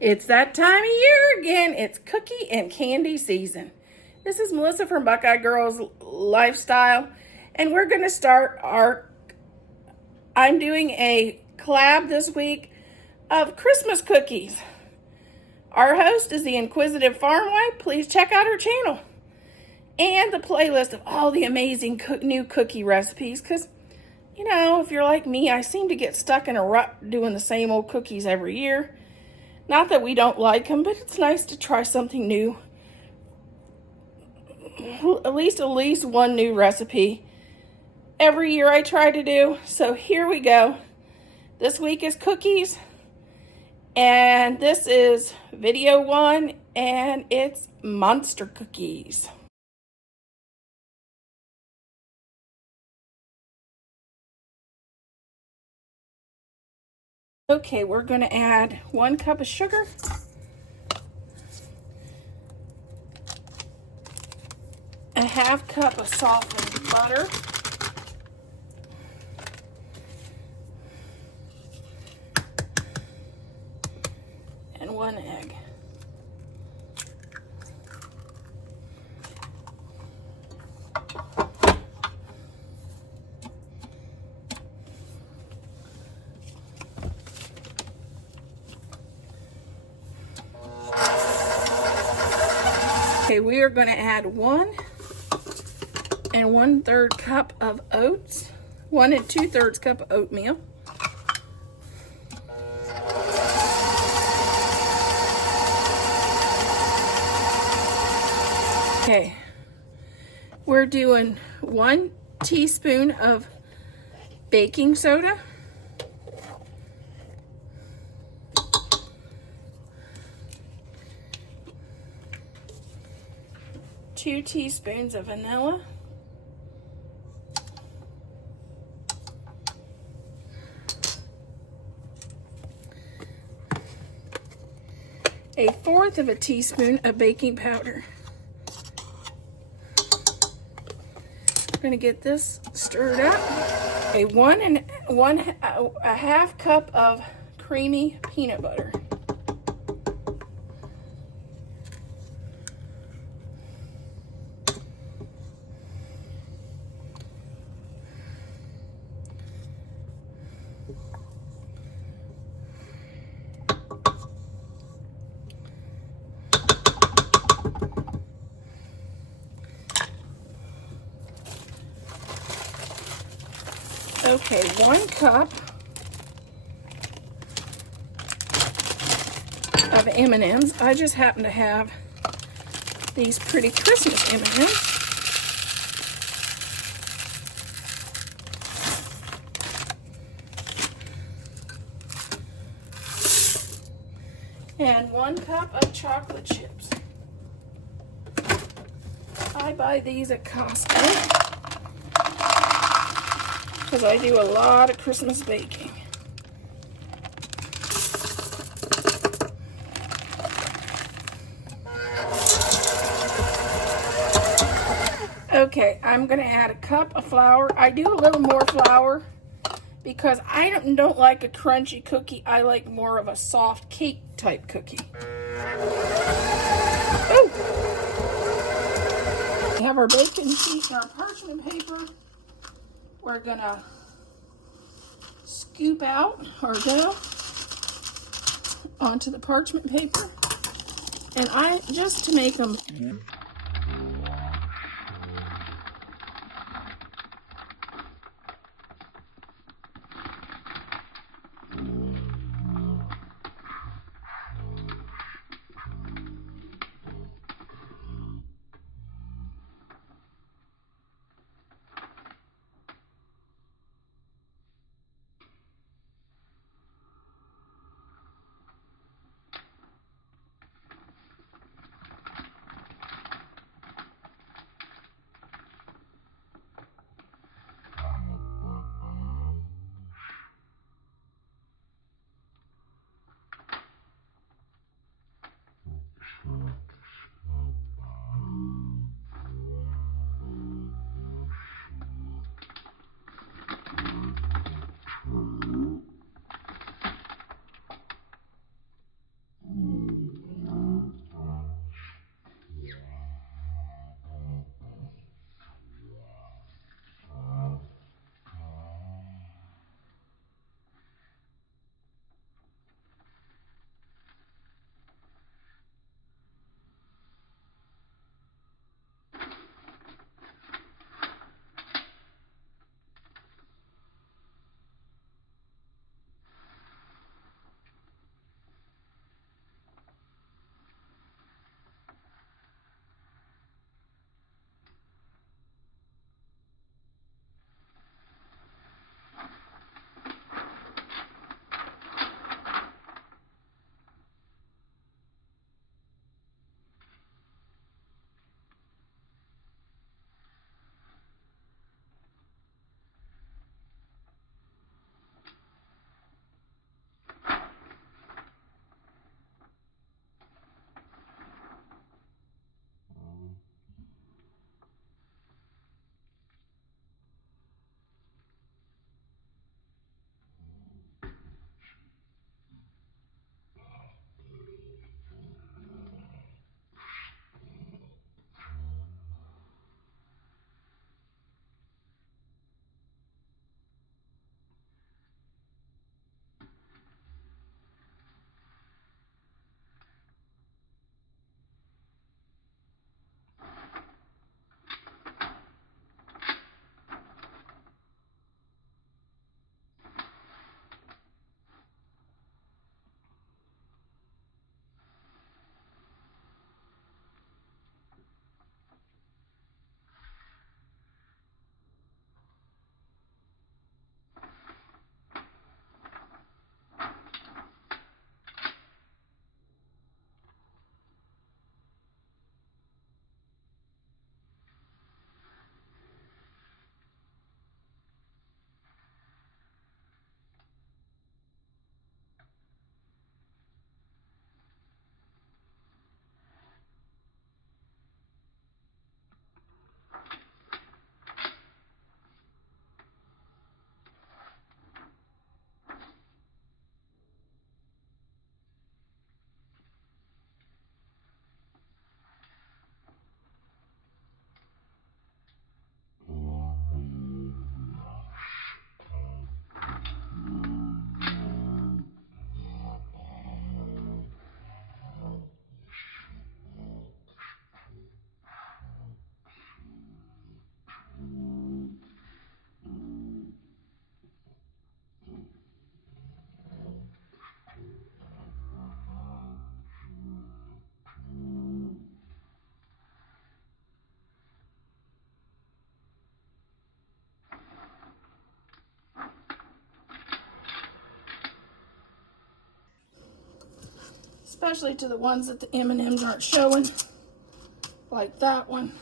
It's that time of year again. It's cookie and candy season. This is Melissa from Buckeye Girls Lifestyle, and we're going to start I'm doing a collab this week of Christmas cookies. Our host is the Inquisitive Farm Wife. Please check out her channel and the playlist of all the amazing new cookie recipes, because, you know, if you're like me, I seem to get stuck in a rut doing the same old cookies every year. Not that we don't like them, but it's nice to try something new. At least one new recipe every year I try to do. So here we go. This week is cookies, and this is video 1, and it's monster cookies. Okay, we're going to add 1 cup of sugar, a half cup of softened butter, and 1 egg. Okay, we are going to add 1 1/3 cup of oats, 1 2/3 cup of oatmeal, okay, we're doing 1 teaspoon of baking soda, 2 teaspoons of vanilla, a 1/4 of a teaspoon of baking powder. I'm going to get this stirred up. A 1½ cup of creamy peanut butter. Okay, 1 cup of M&Ms. I just happen to have these pretty Christmas M&Ms. And 1 cup of chocolate chips. I buy these at Costco because I do a lot of Christmas baking. Okay, I'm going to add a cup of flour. I do a little more flour because I don't like a crunchy cookie. I like more of a soft cake type cookie. Ooh. We have our baking sheet and our parchment paper. We're gonna scoop out our dough onto the parchment paper, and just to make them especially to the ones that the M&Ms aren't showing, like that one.